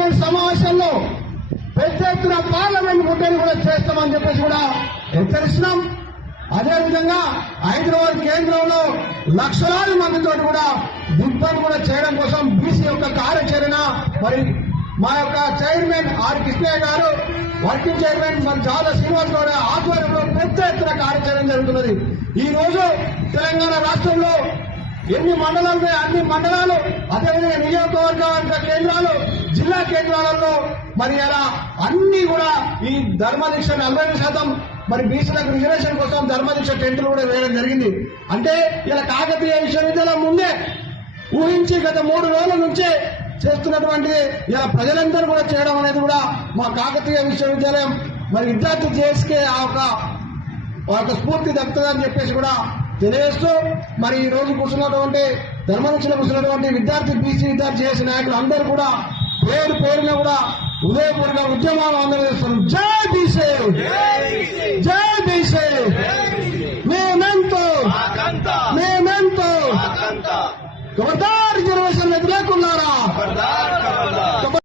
Parliament సమావేశంలో పెద్ద ఎత్తున పార్లమెంట్ ముట్టడి కూడా చేస్తామని చెప్పేసి కూడా హెచ్చరిస్తున్నాం. అదేవిధంగా హైదరాబాద్ కేంద్రంలో లక్షలాది మందితో కూడా దిగ్బంధ్ కూడా చేయడం కోసం బీసీ యొక్క కార్యాచరణ మరి మా యొక్క చైర్మన్ ఆర్ కృష్ణయ్య గారు వర్కింగ్ చైర్మన్ మన చాలా శ్రీనివాస్ గౌడ్ ఆధ్వర్యంలో పెద్ద ఎత్తున కార్యాచరణ జరుగుతున్నది. ఈ రోజు తెలంగాణ రాష్ట్రంలో ఎన్ని మండలాలు అన్ని మండలాలు అదేవిధంగా నియోజకవర్గ కేంద్రాలు జిల్లా కేంద్రాలలో మరి అలా అన్ని కూడా ఈ ధర్మదీక్ష నలభై శాతం మరి బీసీలకు రిజర్వేషన్ కోసం ధర్మదీక్ష టెంట్లు కూడా వేయడం జరిగింది. అంటే ఇలా కాకతీయ విశ్వవిద్యాలయం ముందే ఊహించి గత మూడు రోజుల నుంచే చేస్తున్నటువంటి ఇలా ప్రజలందరూ కూడా చేయడం అనేది కూడా మా కాకతీయ విశ్వవిద్యాలయం మరి విద్యార్థి చేసుకే ఆ ఒక యొక్క స్ఫూర్తి దక్కుతుందని చెప్పేసి కూడా తెలియజేస్తూ మరి ఈ రోజు కూర్చున్నటువంటి ధర్మనిచ్చిన కూర్చున్నటువంటి విద్యార్థి బీసీ విద్యార్థి చేసిన నాయకులు అందరూ కూడా పేరు పేరున కూడా ఉదయపూర్వక ఉద్యమాలు అందరూ చేస్తున్నారు జై బీసీ జై బీసీ మేమెంతో! మేమెంతో! ఖబర్దార్ రిజర్వేషన్ వ్యతిరేకున్నారా